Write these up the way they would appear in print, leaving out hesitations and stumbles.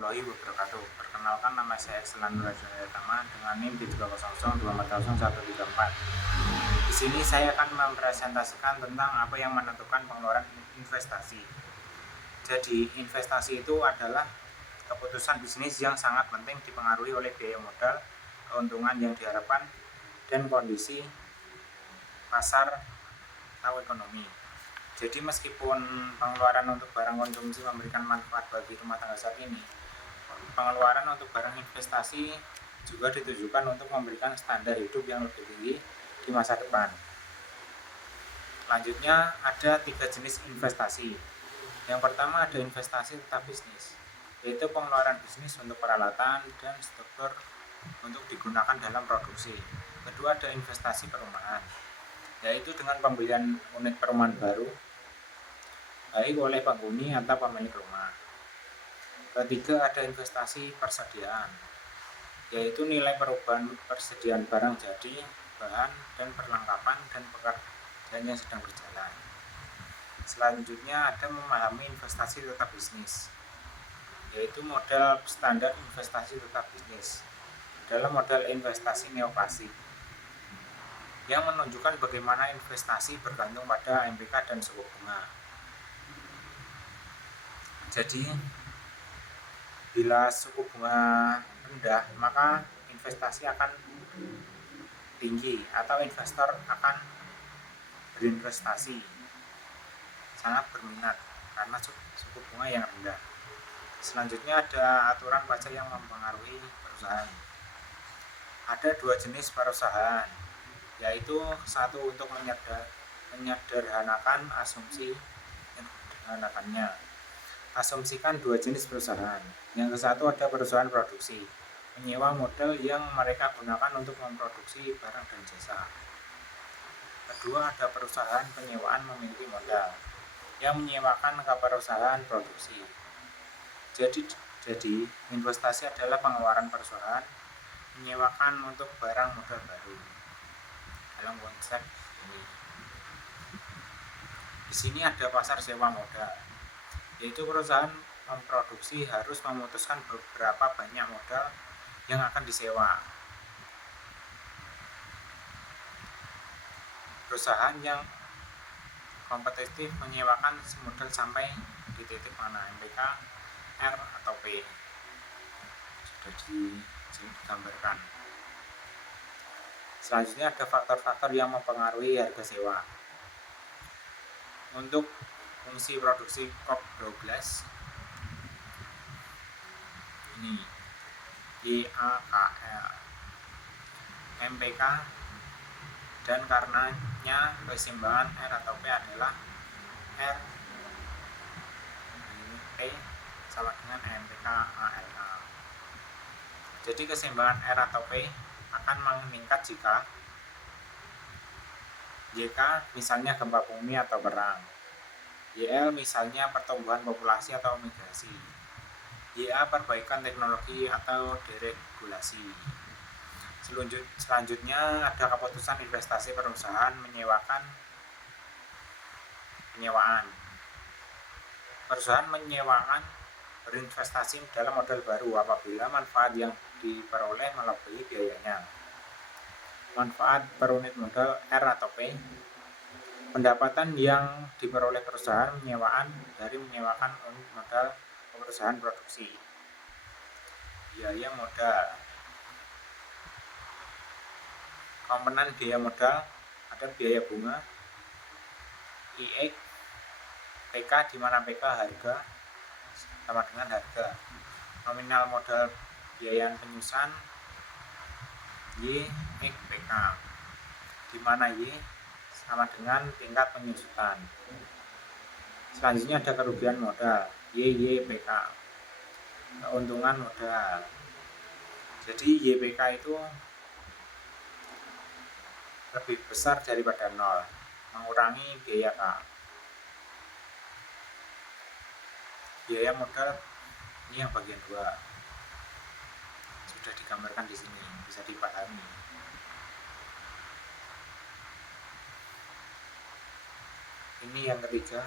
warahmatullahi wabarakatuh. Perkenalkan, nama saya Excellent Nurajatama dengan NIM 300240134. Di sini saya akan mempresentasikan tentang apa yang menentukan pengeluaran investasi. Jadi, investasi itu adalah keputusan bisnis yang sangat penting dipengaruhi oleh biaya modal, keuntungan yang diharapkan, dan kondisi pasar atau ekonomi. Jadi meskipun pengeluaran untuk barang konsumsi memberikan manfaat bagi rumah tangga saat ini, pengeluaran untuk barang investasi juga ditujukan untuk memberikan standar hidup yang lebih tinggi di masa depan. Selanjutnya ada 3 jenis investasi. Yang pertama ada investasi tetap bisnis, yaitu pengeluaran bisnis untuk peralatan dan struktur untuk digunakan dalam produksi. Kedua ada investasi perumahan, yaitu dengan pembelian unit perumahan baru baik oleh penghuni atau pemilik rumah. Ketiga ada investasi persediaan, yaitu nilai perubahan persediaan barang jadi, bahan, dan perlengkapan dan pekerjaan yang sedang berjalan. Selanjutnya ada memahami investasi tetap bisnis, yaitu model standar investasi tetap bisnis dalam model investasi neoklasik yang menunjukkan bagaimana investasi bergantung pada MPK dan suku bunga. Jadi bila suku bunga rendah, maka investasi akan tinggi atau investor akan berinvestasi sangat berminat karena suku bunga yang rendah. Selanjutnya ada aturan pajak yang mempengaruhi perusahaan. Ada 2 jenis perusahaan, yaitu satu untuk menyederhanakan asumsi asumsikan 2 jenis perusahaan. Yang satu ada perusahaan produksi, menyewa model yang mereka gunakan untuk memproduksi barang dan jasa. Kedua ada perusahaan penyewaan memiliki modal, yang menyewakan ke perusahaan produksi. Jadi investasi adalah pengeluaran perusahaan menyewakan untuk barang modal baru. Dalam konsep ini, di sini ada pasar sewa modal, yaitu perusahaan memproduksi harus memutuskan beberapa banyak modal yang akan disewa. Perusahaan yang kompetitif menyewakan modal sampai di titik mana, MPK, R atau P. Sudah digambarkan. Selanjutnya ada faktor-faktor yang mempengaruhi harga sewa. Untuk fungsi produksi kop 12 ini YAKL, MPK, dan karenanya keseimbangan R atau P adalah R P sama dengan MPK ALA. Jadi keseimbangan R atau P akan meningkat jika YK misalnya gempa bumi atau perang, YL misalnya pertumbuhan populasi atau migrasi, YA perbaikan teknologi atau deregulasi. Selanjutnya ada keputusan investasi perusahaan penyewaan. Perusahaan menyewakan berinvestasi dalam model baru apabila manfaat yang diperoleh melebihi biayanya. Manfaat per unit modal R atau P. Pendapatan yang diperoleh perusahaan menyewaan dari menyewakan unit modal perusahaan produksi. Biaya modal. Komponen biaya modal ada biaya bunga, IX, PK di mana PK harga sama dengan harga. Nominal modal biaya penyusun Y X PK di mana Y sama dengan tingkat penyusutan. Selanjutnya ada kerugian modal YY PK, keuntungan modal. Jadi YPK itu lebih besar daripada 0, mengurangi biaya K. Biaya modal ini yang bagian 2. Sudah digambarkan di sini, bisa dipahami. Ini yang ketiga.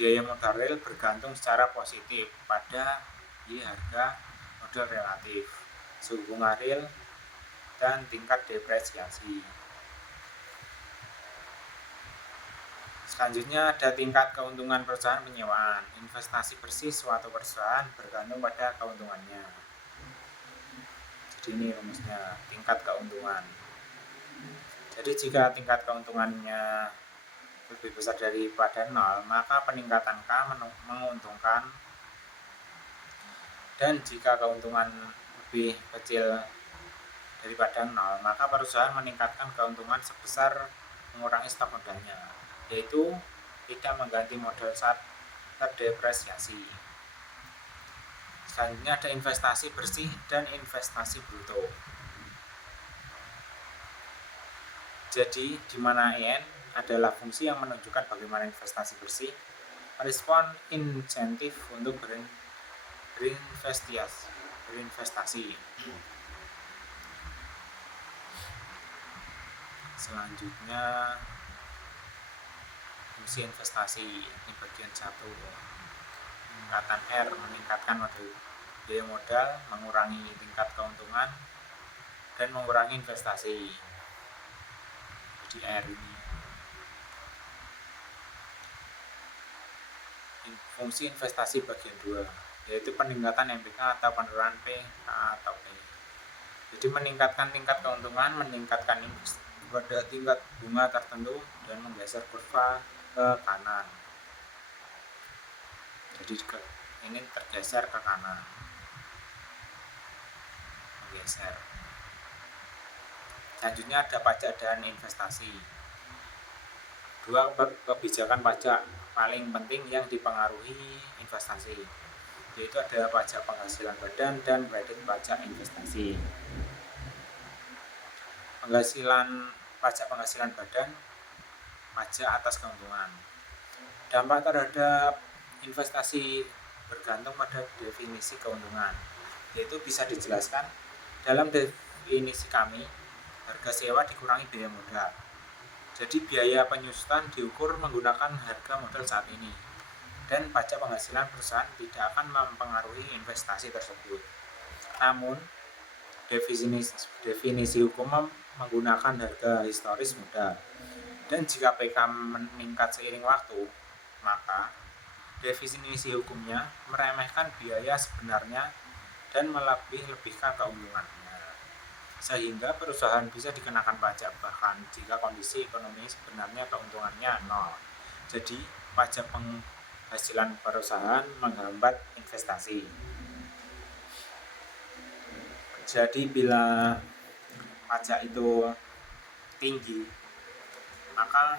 biaya modal real bergantung secara positif pada harga modal relatif, suku bunga real, dan tingkat depresiasi. Selanjutnya ada tingkat keuntungan perusahaan penyewaan. Investasi bersih suatu perusahaan bergantung pada keuntungannya. Jadi ini rumusnya, tingkat keuntungan. Jadi jika tingkat keuntungannya lebih besar daripada 0, maka peningkatan K menguntungkan. Dan jika keuntungan lebih kecil daripada 0, maka perusahaan meningkatkan keuntungan sebesar mengurangi stok modalnya, yaitu tidak mengganti modal saat terdepresiasi. Selanjutnya ada investasi bersih dan investasi bruto. Jadi di mana IN adalah fungsi yang menunjukkan bagaimana investasi bersih merespon insentif untuk berinvestasi. Selanjutnya fungsi investasi, ini bagian 1. Peningkatan R meningkatkan biaya modal, mengurangi tingkat keuntungan, dan mengurangi investasi. Jadi R ini. Fungsi investasi bagian 2, yaitu peningkatan MPK atau penurunan P atau P. Jadi meningkatkan tingkat keuntungan, meningkatkan pada tingkat bunga tertentu, dan menggeser kurva ke kanan. Jadi ini tergeser ke kanan, menggeser. Selanjutnya ada pajak dan investasi. 2 kebijakan pajak paling penting yang dipengaruhi investasi, yaitu ada pajak penghasilan badan dan kredit pajak investasi. Pajak penghasilan badan, pajak atas keuntungan. Dampak terhadap investasi bergantung pada definisi keuntungan, yaitu bisa dijelaskan dalam definisi kami, harga sewa dikurangi biaya modal. Jadi biaya penyusutan diukur menggunakan harga modal saat ini, dan pajak penghasilan perusahaan tidak akan mempengaruhi investasi tersebut. Namun definisi hukum menggunakan harga historis modal, dan jika PK meningkat seiring waktu, maka definisi hukumnya meremehkan biaya sebenarnya dan melebih-lebihkan keuntungannya, sehingga perusahaan bisa dikenakan pajak bahkan jika kondisi ekonomi sebenarnya keuntungannya 0. Jadi pajak penghasilan perusahaan menghambat investasi. Jadi bila pajak itu tinggi, maka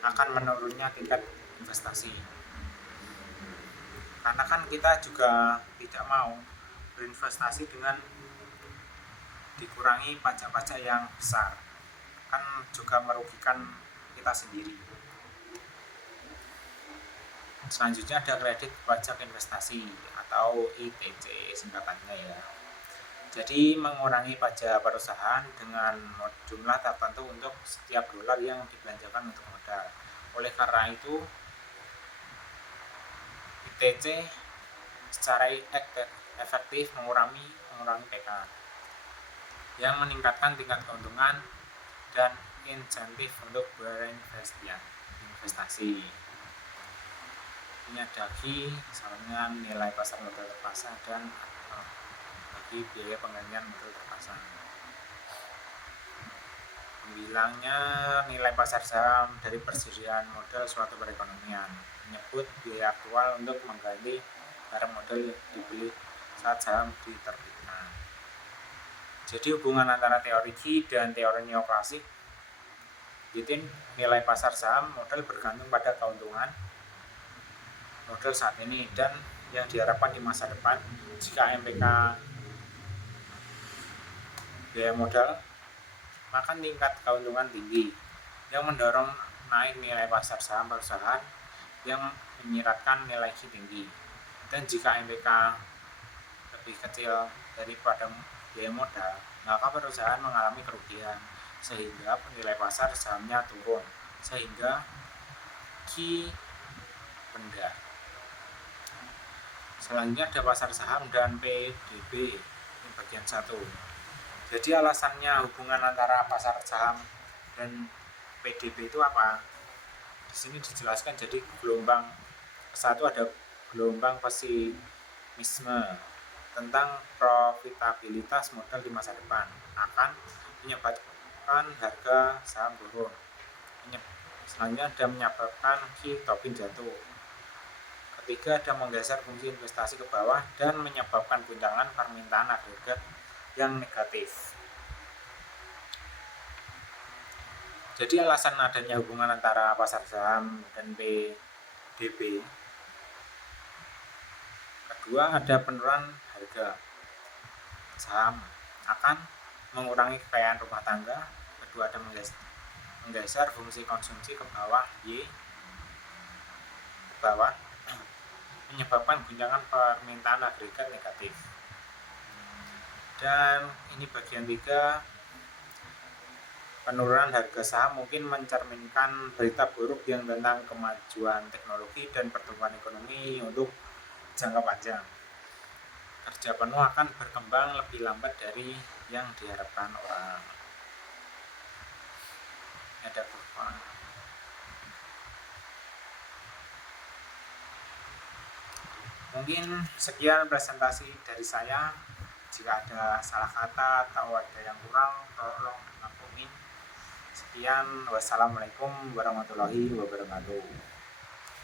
akan menurunnya tingkat investasi. Karena kan kita juga tidak mau berinvestasi dengan dikurangi pajak-pajak yang besar, kan juga merugikan kita sendiri. Selanjutnya ada kredit pajak investasi atau ITC singkatannya ya. Jadi mengurangi pajak perusahaan dengan jumlah tertentu untuk setiap dolar yang dibelanjakan untuk modal. Oleh karena itu ITC secara efektif mengurangi PK yang meningkatkan tingkat keuntungan dan insentif untuk berinvestasi. Ini ada Q sama dengan nilai pasar modal terpasang dan bagi biaya penggantian modal terpasang. Bilangnya nilai pasar saham dari persediaan modal suatu perekonomian, menyebut biaya aktual untuk mengganti barang modal yang dibeli saat saham diterbitkan. Jadi hubungan antara teori Q dan teori neoklasik, yaitu nilai pasar saham modal bergantung pada keuntungan modal saat ini dan yang diharapkan di masa depan. Jika MPK biaya modal, maka tingkat keuntungan tinggi yang mendorong naik nilai pasar saham perusahaan yang menyiratkan nilai Q tinggi. Dan jika MPK lebih kecil daripada biaya modal, maka perusahaan mengalami kerugian sehingga nilai pasar sahamnya turun, sehingga Q benda. Selanjutnya ada pasar saham dan PDB. Ini bagian 1. Jadi alasannya hubungan antara pasar saham dan PDB itu apa? Di sini dijelaskan, jadi gelombang satu ada gelombang pesimisme tentang profitabilitas modal di masa depan akan menyebabkan harga saham turun. Selanjutnya ada menyebabkan Q Topin jatuh. Ketiga ada menggeser fungsi investasi ke bawah dan menyebabkan guncangan permintaan agregat yang negatif. Jadi alasan adanya hubungan antara pasar saham dan PDB. Kedua ada penurunan harga saham akan mengurangi kekayaan rumah tangga. Kedua ada menggeser fungsi konsumsi ke bawah menyebabkan guncangan permintaan agregat negatif. Dan ini bagian 3, penurunan harga saham mungkin mencerminkan berita buruk yang tentang kemajuan teknologi dan pertumbuhan ekonomi untuk jangka panjang. Kerja penuh akan berkembang lebih lambat dari yang diharapkan orang. Ada kurva. Mungkin sekian presentasi dari saya. Jika ada salah kata atau ada yang kurang, tolong maklumi. Sekian, wassalamualaikum warahmatullahi wabarakatuh.